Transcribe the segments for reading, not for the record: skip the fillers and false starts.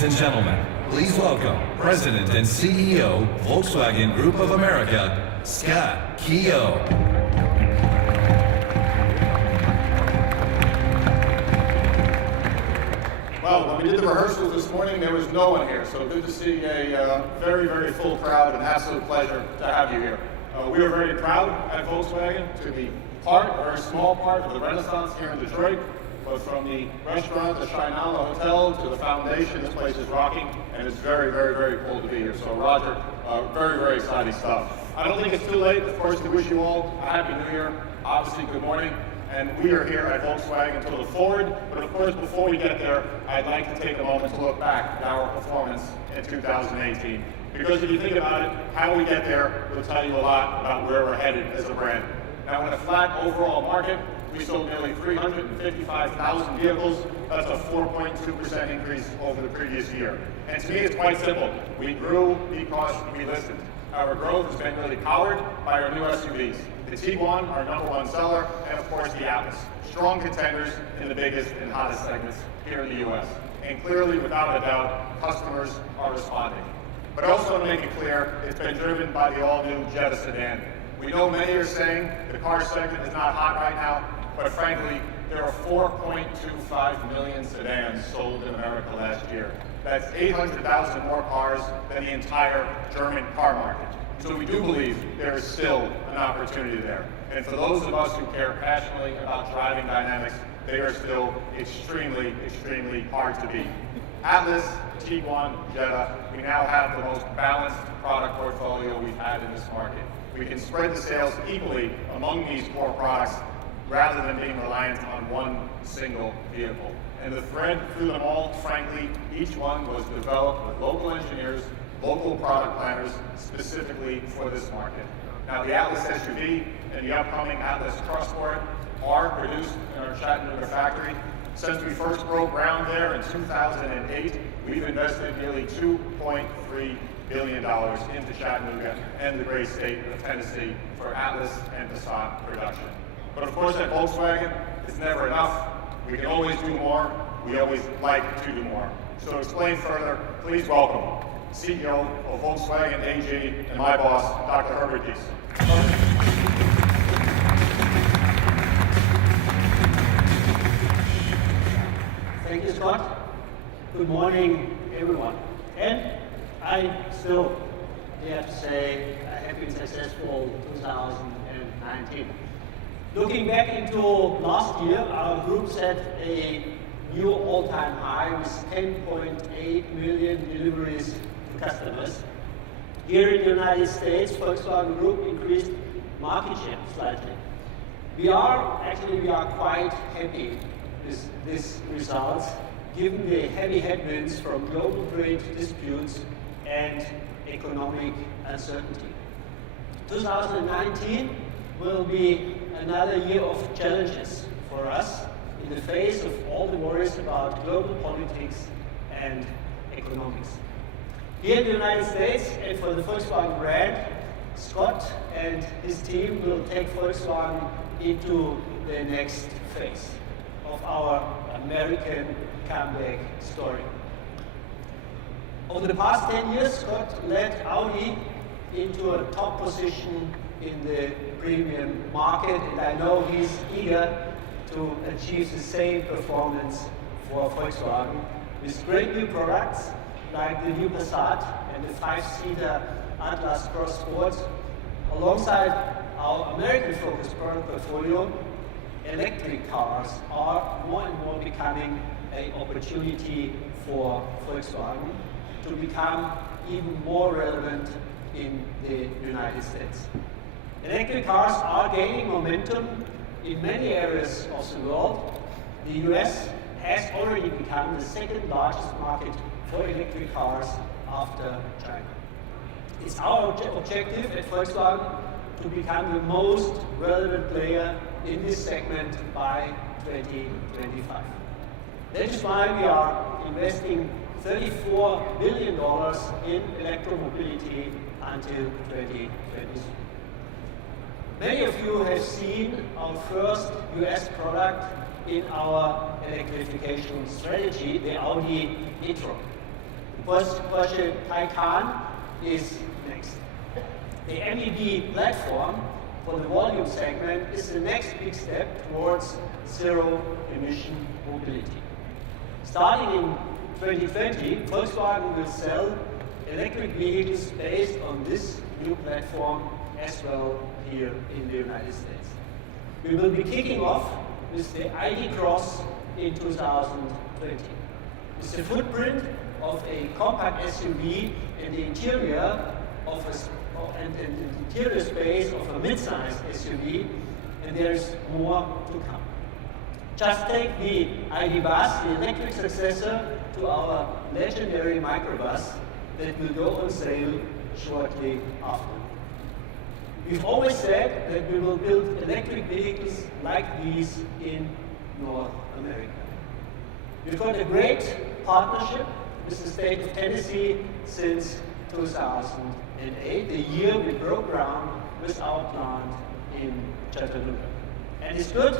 Ladies and gentlemen, please welcome President and CEO, Volkswagen Group of America, Scott Keogh. Well, when we did the rehearsals this morning, there was no one here, so good to see a very, very full crowd, and absolute pleasure to have you here. We are very proud at Volkswagen to be a very small part of the Renaissance here in Detroit. But from the restaurant, the Shinala Hotel, to the foundation, this place is rocking, and it's very, very, very cool to be here. So Roger, very, very exciting stuff. I don't think it's too late, of course, to wish you all a Happy New Year. Obviously, good morning. And we are here at Volkswagen to look forward. But of course, before we get there, I'd like to take a moment to look back at our performance in 2018. Because if you think about it, how we get there will tell you a lot about where we're headed as a brand. Now, in a flat overall market, we sold nearly 355,000 vehicles. That's a 4.2% increase over the previous year. And to me, it's quite simple. We grew because we listened. Our growth has been really powered by our new SUVs. The Tiguan, our #1 seller, and of course the Atlas. Strong contenders in the biggest and hottest segments here in the US. And clearly, without a doubt, customers are responding. But I also want to make it clear, it's been driven by the all-new Jetta sedan. We know many are saying the car segment is not hot right now, but frankly, there are 4.25 million sedans sold in America last year. That's 800,000 more cars than the entire German car market. So we do believe there is still an opportunity there. And for those of us who care passionately about driving dynamics, they are still extremely, extremely hard to beat. Atlas, Tiguan, Jetta, we now have the most balanced product portfolio we've had in this market. We can spread the sales equally among these core products rather than being reliant on one single vehicle. And the thread through them all, frankly, each one was developed with local engineers, local product planners, specifically for this market. Now, the Atlas SUV and the upcoming Atlas Crossport are produced in our Chattanooga factory. Since we first broke ground there in 2008, we've invested nearly $2.3 billion into Chattanooga and the great state of Tennessee for Atlas and Passat production. But of course, at Volkswagen, it's never enough. We can always do more. We always like to do more. So to explain further, please welcome CEO of Volkswagen AG and my boss, Dr. Herbert Diess. Thank you, Scott. Good morning, everyone. And I still have to say a happy and successful 2019. Looking back into last year, our group set a new all-time high with 10.8 million deliveries to customers. Here in the United States, Volkswagen Group increased market share slightly. We are quite happy with these results, given the heavy headwinds from global trade disputes and economic uncertainty. 2019 will be another year of challenges for us in the face of all the worries about global politics and economics. Here in the United States and for the Volkswagen brand, Scott and his team will take Volkswagen into the next phase of our American comeback story. Over the past 10 years, Scott led Audi into a top position in the premium market, and I know he's eager to achieve the same performance for Volkswagen with great new products like the new Passat and the 5-seater Atlas Cross Sport. Alongside our American-focused product portfolio, electric cars are more and more becoming an opportunity for Volkswagen to become even more relevant in the United States. Electric cars are gaining momentum in many areas of the world. The US has already become the second largest market for electric cars after China. It's our objective at Volkswagen to become the most relevant player in this segment by 2025. That is why we are investing $34 billion in electromobility until 2023. Many of you have seen our first US product in our electrification strategy, the Audi e-tron. Porsche Taycan is next. The MEB platform for the volume segment is the next big step towards zero-emission mobility. Starting in 2020, Volkswagen will sell electric vehicles based on this new platform as well here in the United States. We will be kicking off with the ID Cross in 2020. With the footprint of a compact SUV and the interior of and the interior space of a mid-sized SUV, and there's more to come. Just take the ID Bus, the electric successor to our legendary microbus that will go on sale shortly after. We've always said that we will build electric vehicles like these in North America. We've got a great partnership with the state of Tennessee since 2008, the year we broke ground with our plant in Chattanooga. And it's good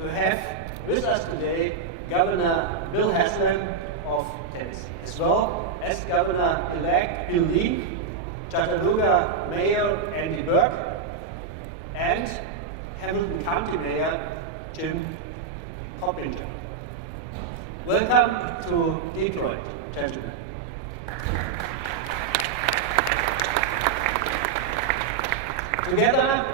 to have with us today Governor Bill Haslam of Tennessee, as well as Governor-elect Bill Lee, Chattanooga Mayor Andy Burke, and Hamilton County Mayor Jim Coppinger. Welcome to Detroit, gentlemen. Together,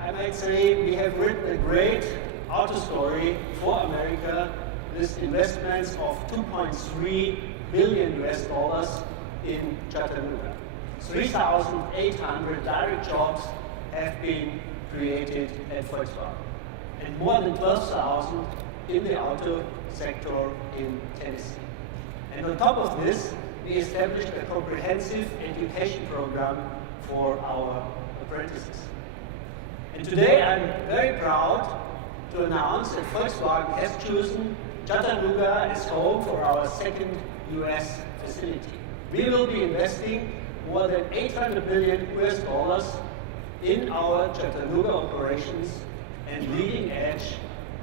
I might say we have written a great auto story for America with investments of $2.3 billion in Chattanooga. 3,800 direct jobs have been created at Volkswagen, and more than 12,000 in the auto sector in Tennessee. And on top of this, we established a comprehensive education program for our apprentices. And today I'm very proud to announce that Volkswagen has chosen Chattanooga as home for our second US facility. We will be investing more than $800 million in our Chattanooga operations and leading edge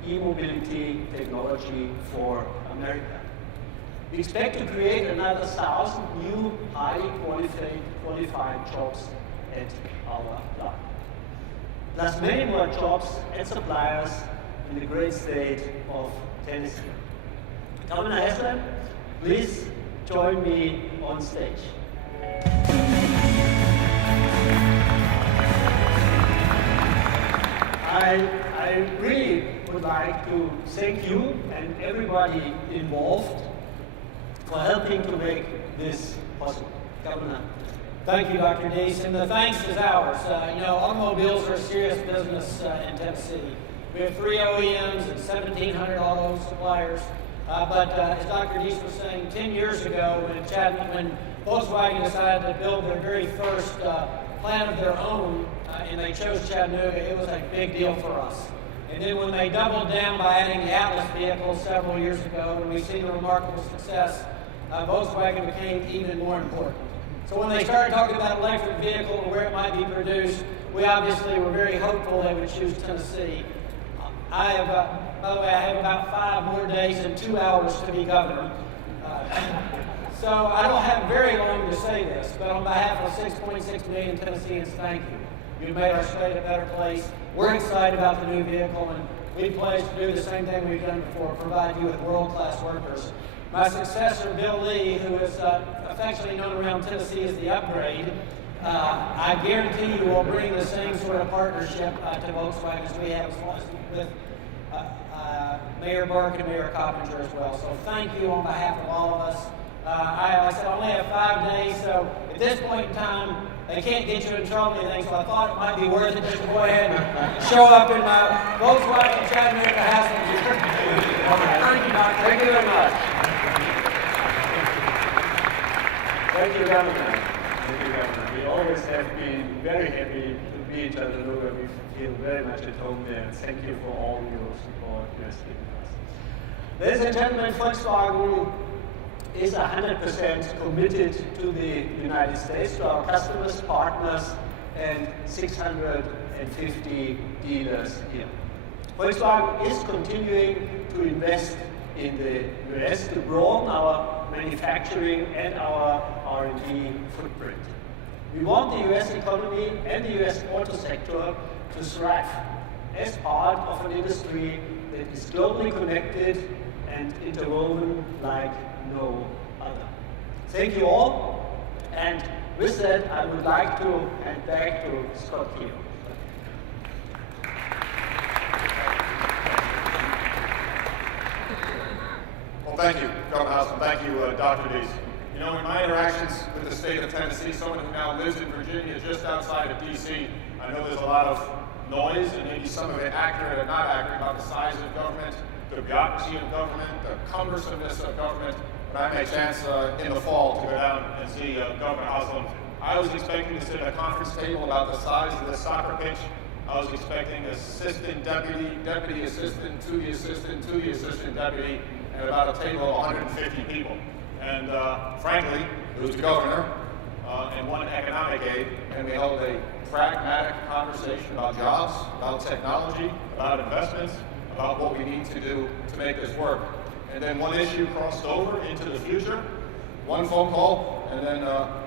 e-mobility technology for America. We expect to create another 1,000 new highly qualified jobs at our plant, plus many more jobs and suppliers in the great state of Tennessee. Governor Haslam, please join me on stage. I really would like to thank you and everybody involved for helping to make this possible. Governor. Thank you, Dr. Deese, and the thanks is ours. Automobiles are a serious business in Tennessee. We have 3 OEMs and 1,700 auto suppliers. But as Dr. Deese was saying, 10 years ago when Volkswagen decided to build their very first plant of their own, and they chose Chattanooga, it was a big deal for us. And then when they doubled down by adding the Atlas vehicle several years ago, and we've seen the remarkable success, Volkswagen became even more important. So when they started talking about electric vehicle and where it might be produced, we obviously were very hopeful they would choose Tennessee. By the way, I have about 5 more days and 2 hours to be governor. So I don't have very long to say this, but on behalf of 6.6 million Tennesseans, thank you. You've made our state a better place. We're excited about the new vehicle, and we pledge to do the same thing we've done before, provide you with world-class workers. My successor, Bill Lee, who is affectionately known around Tennessee as the Upgrade, I guarantee you will bring the same sort of partnership to Volkswagen as we have with Mayor Burke and Mayor Coppinger as well. So thank you on behalf of all of us. I said I only have 5 days, so at this point in time, they can't get you in trouble or anything, so I thought it might be worth it just to go ahead and show up in my Volkswagen Chattanooga house. Thank you, Doctor. Thank you very much. Thank you, Governor. Thank you, Governor. We always have been very happy to be in Chattanooga. We feel very much at home there. Thank you for all your support you have given us. Ladies and gentlemen, Volkswagen is 100% committed to the United States, to our customers, partners, and 650 dealers here. Volkswagen is continuing to invest in the US to broaden our manufacturing and our R&D footprint. We want the US economy and the US auto sector to thrive as part of an industry that is globally connected and interwoven like no other. Thank you all, and with that, I would like to hand back to Scott Keogh. Well, thank you, Governor House, and thank you, Dr. Deese. You know, in my interactions with the state of Tennessee, someone who now lives in Virginia just outside of D.C., I know there's a lot of noise, and maybe some of it accurate or not accurate, about the size of government, the bureaucracy of government, the cumbersomeness of government. When I had a chance in the fall to go down and see Governor Haslam, I was expecting to sit at a conference table about the size of the soccer pitch. I was expecting assistant deputy, deputy assistant, to the assistant, to the assistant deputy, and about a table of 150 people. And frankly, it was the governor and one economic aide, and we held a pragmatic conversation about jobs, about technology, about investments, about what we need to do to make this work. And then one issue crossed over into the future, one phone call, and then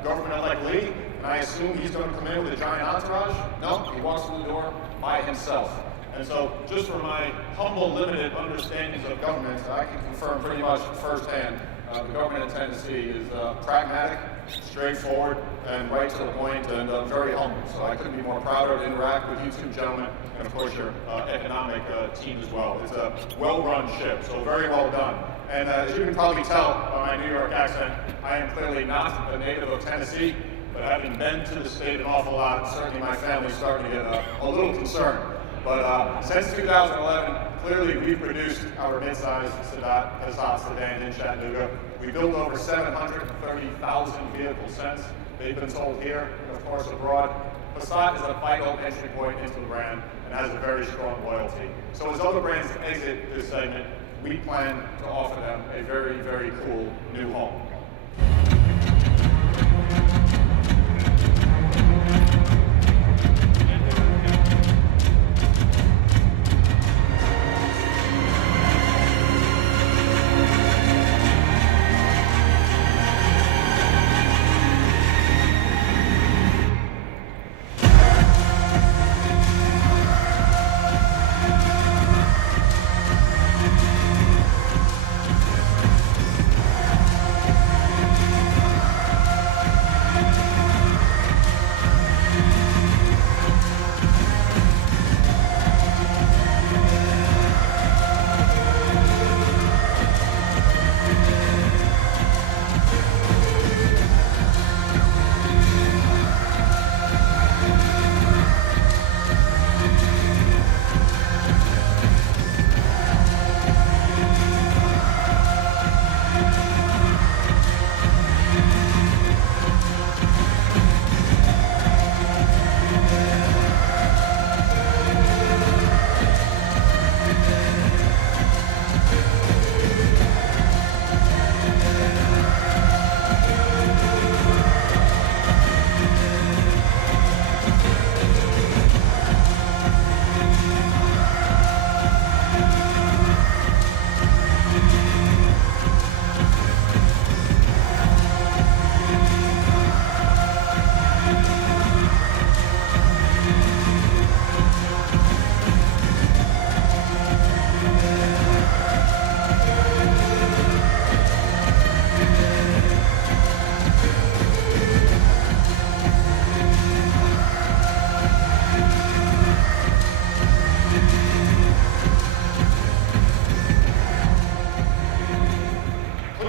Governor-elect Lee, and I assume he's going to come in with a giant entourage. No, he walks through the door by himself. And so, just from my humble, limited understandings of government, I can confirm pretty much firsthand the government in Tennessee is pragmatic, straightforward, and right to the point, and very humble. So I couldn't be more prouder to interact with you two gentlemen, and of course your economic team as well. It's a well-run ship, so very well done. And as you can probably tell by my New York accent, I am clearly not a native of Tennessee, but having been to the state an awful lot, certainly my family's starting to get a little concerned. But since 2011, clearly we've produced our mid-size Passat sedan in Chattanooga. We built over 730,000 vehicles since. They've been sold here and of course abroad. Passat is a vital entry point into the brand and has a very strong loyalty. So as other brands exit this segment, we plan to offer them a very, very cool new home.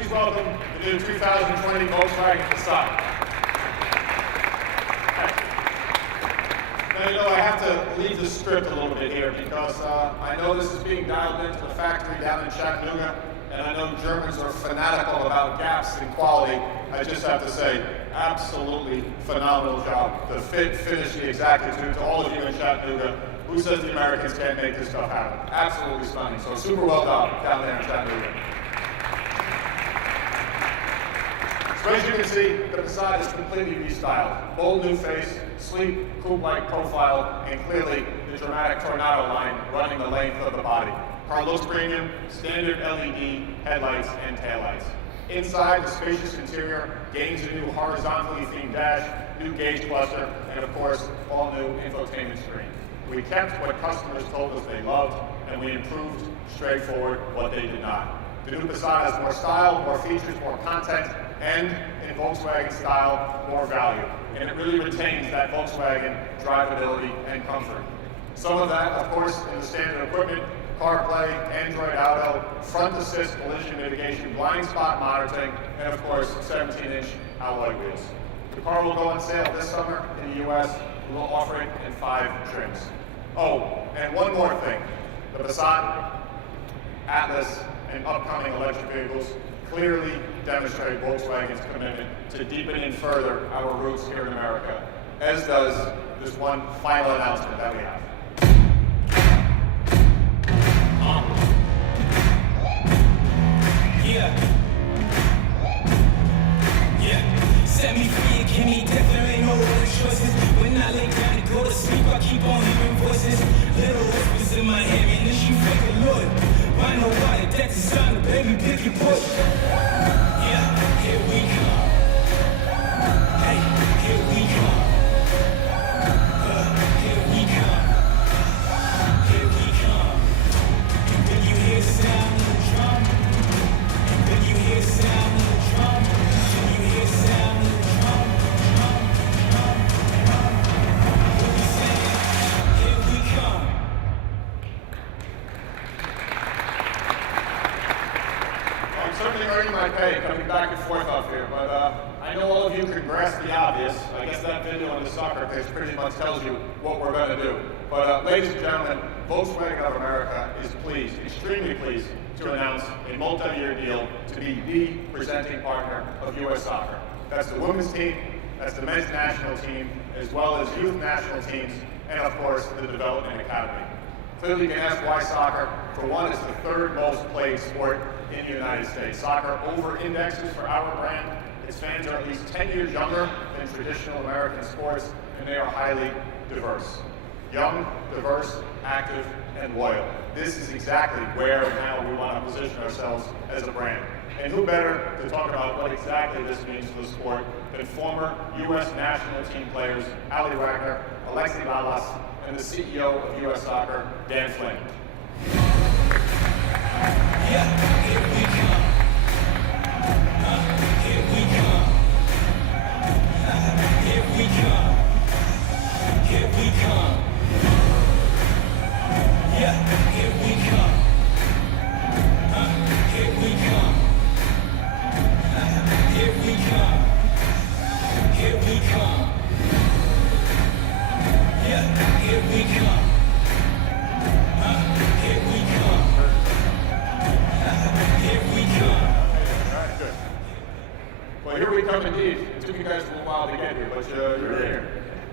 Welcome the new 2020 Volkswagen Passat. Now, you know, I have to leave the script a little bit here because I know this is being dialed into the factory down in Chattanooga, and I know Germans are fanatical about gaps in quality. I just have to say, absolutely phenomenal job. The fit, finish, the exactitude to all of you in Chattanooga. Who says the Americans can't make this stuff happen? Absolutely stunning. So super well done down there in Chattanooga. So as you can see, the Passat is completely restyled. Bold new face, sleek, coupe-like profile, and clearly the dramatic Tornado line running the length of the body. Car looks premium, standard LED headlights and taillights. Inside, the spacious interior gains a new horizontally themed dash, new gauge cluster, and of course, all new infotainment screen. We kept what customers told us they loved, and we improved straightforward what they did not. The new Passat has more style, more features, more content, and in Volkswagen style, more value. And it really retains that Volkswagen drivability and comfort. Some of that, of course, in the standard equipment, CarPlay, Android Auto, front assist collision mitigation, blind spot monitoring, and of course, 17-inch alloy wheels. The car will go on sale this summer in the US. We'll offer it in 5 trims. Oh, and one more thing. The Passat, Atlas, and upcoming electric vehicles clearly demonstrate Volkswagen's commitment to deepening further our roots here in America, as does this one final announcement that we have. Set me free and give me death, there ain't no other choices. When I lay down to go to sleep, I keep on hearing voices. Little whispers in my head, man, this you fake a Lord. Why no water, that's the sign of baby, pick your push. Yeah, here we come. Hey, here we come. Here we come. Here we come. When you hear the sound of the drum, when you hear the sound of the drum, when you hear the sound of the drum, what we saying? Here we come. I'm certainly earning my pay coming back and forth up here, but I know all of you can grasp the obvious. I guess that video on the soccer pitch pretty much tells you what we're going to do. But ladies and gentlemen, Volkswagen of America is pleased, extremely pleased, to announce a multi-year deal to be the presenting partner of U.S. soccer. That's the women's team, that's the men's national team, as well as youth national teams, and of course, the development academy. Clearly, you can ask why soccer. For one, it's the 3rd most played sport in the United States. Soccer over-indexes for our brand. Its fans are at least 10 years younger than traditional American sports, and they are highly diverse. Young, diverse, active, and loyal. This is exactly where and how we want to position ourselves as a brand. And who better to talk about what exactly this means for the sport than former U.S. national team players Ali Wagner, Alexi Lalas, and the CEO of U.S. Soccer, Dan Flynn. Yeah, here we come. Here we come. Here we come. Here we come. Yeah, here we come. Here we come. Here we come. Here we come. Yeah, here we come. Here we come. Here we come. All right, good. Well, here we come indeed. It took you guys a little while to get here, but you're here.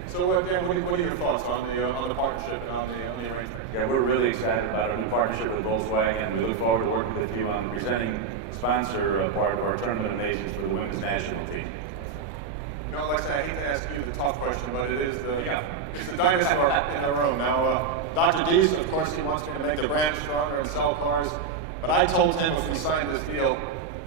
So, Dan, what are your thoughts on the partnership and on the arrangement? Yeah, we're really excited about our new partnership with Volkswagen. We look forward to working with you on presenting sponsor part of our Tournament of Nations for the women's national team. You know, Alexa, I hate to ask you the tough question, but it is it's the dinosaur in the room. Now, Dr. Dees, of course, he wants me to make the brand stronger and sell cars, but I told him if we signed this deal,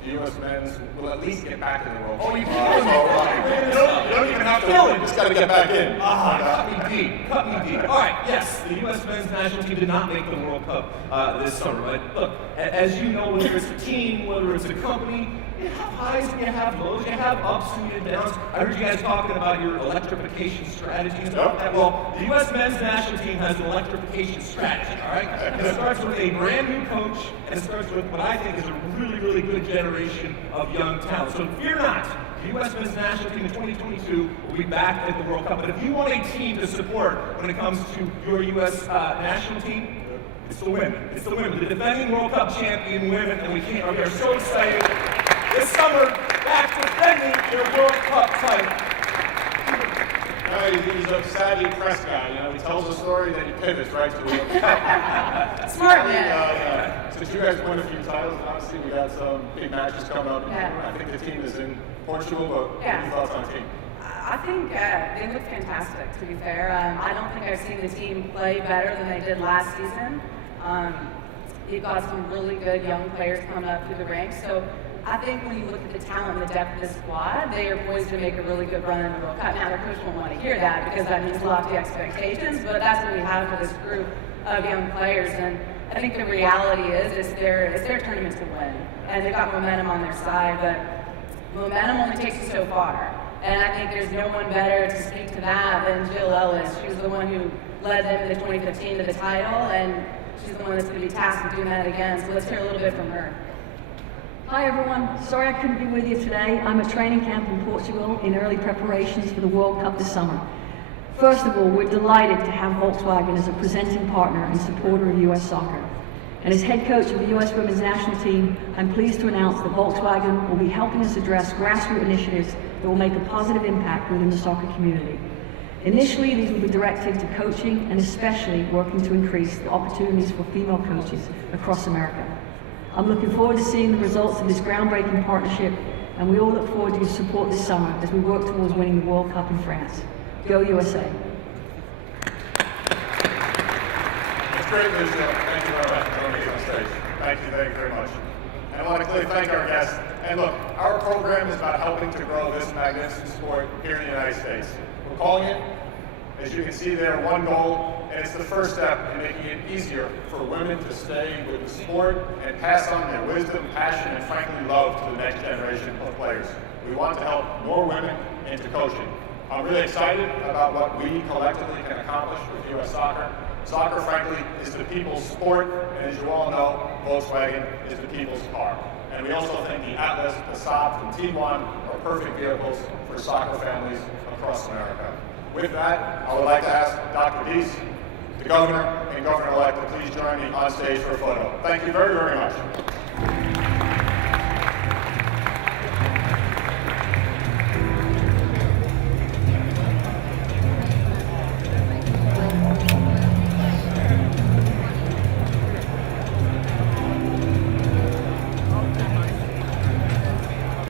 the U.S. men's will at least get back in the World Cup. Oh, you can't. You don't even have to win, you just got to get back in. Cut me deep. Cut me deep. All right, yes, the U.S. men's national team did not make the World Cup this summer. But look, as you know, whether it's a team, whether it's a company, you have highs and you have lows, you have ups and you have downs. I heard you guys talking about your electrification strategy and stuff like that. Well, the U.S. men's national team has an electrification strategy, all right? And it starts with a brand new coach, and it starts with what I think is a really, really good generation of young talent. So fear not. The U.S. men's national team in 2022 will be back at the World Cup. But if you want a team to support when it comes to your U.S. national team, it's the women. It's the women. The defending World Cup champion women, and we are so excited this summer back to defending your World Cup title. He's a savvy press guy. You know, he tells a story, then he pivots right to the Smart man. Since you guys won a few titles, obviously we got some big matches coming up. Yeah. I think the team is in Portugal, but what are your thoughts on the team? I think they look fantastic, to be fair. I don't think I've seen the team play better than they did last season. You've got some really good young players coming up through the ranks. So I think when you look at the talent and the depth of the squad, they are poised to make a really good run in the World Cup. Now, their coach won't want to hear that because that means lofty expectations, but that's what we have for this group of young players. And I think the reality is their tournament to win. And they've got momentum on their side, but momentum only takes you so far. And I think there's no one better to speak to that than Jill Ellis. She was the one who led them in the 2015 to the title, and she's the one that's going to be tasked with doing that again. So let's hear a little bit from her. Hi everyone, sorry I couldn't be with you today. I'm at training camp in Portugal in early preparations for the World Cup this summer. First of all, we're delighted to have Volkswagen as a presenting partner and supporter of US soccer. And as head coach of the US women's national team, I'm pleased to announce that Volkswagen will be helping us address grassroots initiatives that will make a positive impact within the soccer community. Initially, these will be directed to coaching and especially working to increase the opportunities for female coaches across America. I'm looking forward to seeing the results of this groundbreaking partnership, and we all look forward to your support this summer as we work towards winning the World Cup in France. Go USA! It's great news, Jill. Thank you very much for joining me on stage. Thank you very much. And I want to clearly thank our guests. And look, our program is about helping to grow this magnificent sport here in the United States. We're calling it, as you can see there, One Goal, and it's the first step in making it easier for women to stay with the sport and pass on their wisdom, passion, and frankly love to the next generation of players. We want to help more women into coaching. I'm really excited about what we collectively can accomplish with U.S. soccer. Soccer, frankly, is the people's sport, and as you all know, Volkswagen is the people's car. And we also think the Atlas, the Saab, and T1 are perfect vehicles for soccer families across America. With that, I would like to ask Dr. Deese, the governor, and Governor-elect to please join me on stage for a photo. Thank you very much.